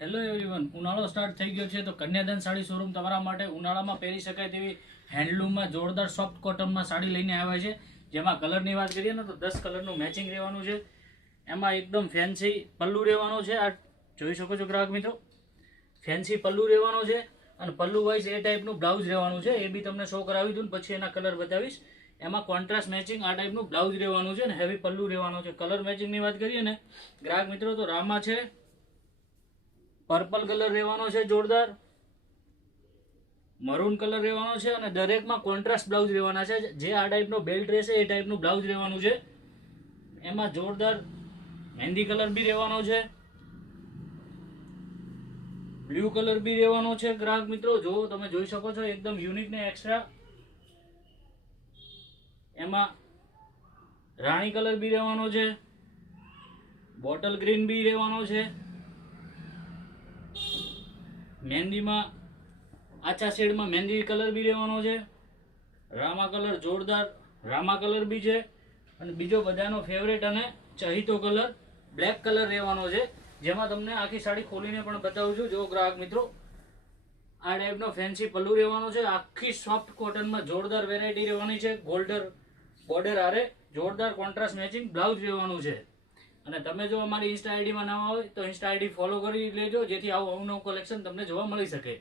Hello everyone, ઉનાળો start થઈ ગયો છે તો કન્યાદાન સાડી શોરૂમ તમારા માટે ઉનાળામાં પહેરી શકાય તેવી હેન્ડલૂમમાં જોરદાર સોફ્ટ કોટનમાં સાડી લઈને આવ્યા છે. જેમાં કલરની વાત કરીએ ને તો 10 કલરનું મેચિંગ રહેવાનું છે. એમાં એકદમ ફેન્સી પલ્લુ રહેવાનો છે. આ જોઈ શકો છો ગ્રાહક મિત્રો, ફેન્સી પલ્લુ રહેવાનો છે અને પલ્લુ વાઇઝ એ ટાઈપનું બ્લાઉઝ રહેવાનું છે. એ બી તમને શો કરાવી દઉં પછી એના કલર બતાવીશ. એમાં કોન્ટ્રાસ્ટ મેચિંગ આ ટાઈપનું બ્લાઉઝ રહેવાનું છે અને હેવી પલ્લુ રહેવાનો છે. કલર મેચિંગની વાત કરીએ ને ગ્રાહક મિત્રો તો રામા છે, પર્પલ કલર રહેવાનો છે, જોરદાર મરૂન કલર રહેવાનો છે અને દરેકમાં કોન્ટ્રાસ્ટ બ્લાઉઝ રહેવાના છે. જે આ ટાઈપનો બેલ્ટ રહેશે એ ટાઈપનું બ્લાઉઝ રહેવાનું છે. એમાં જોરદાર મહેંદી કલર બી રહેવાનો છે, બ્લુ કલર બી રહેવાનો છે. ગ્રાહક મિત્રો જો તમે જોઈ શકો છો એકદમ યુનિક ને એક્સ્ટ્રા. એમાં રાણી કલર બી રહેવાનો છે, બોટલ ગ્રીન બી રહેવાનો છે, મહેંદીમાં આછા શેડમાં મહેંદી કલર બી રહેવાનો છે, રામા કલર જોરદાર રામા કલર બી છે અને બીજો બધાનો ફેવરેટ અને ચહિતો કલર બ્લેક કલર રહેવાનો છે. જેમાં તમને આખી સાડી ખોલીને પણ બતાવું છું. જો ગ્રાહક મિત્રો આ ટાઈપનો ફેન્સી પલ્લુ રહેવાનો છે. આખી સોફ્ટ કોટનમાં જોરદાર વેરાયટી રહેવાની છે. ગોલ્ડર બોર્ડર આરે જોરદાર કોન્ટ્રાસ્ટ મેચિંગ બ્લાઉઝ રહેવાનું છે. અને તમે જો અમારી ઇન્સ્ટા આઈડીમાં નવા હોય તો ઇન્સ્ટા આઈડી ફોલો કરી લેજો, જેથી આવું અવનવું કલેક્શન તમને જોવા મળી શકે.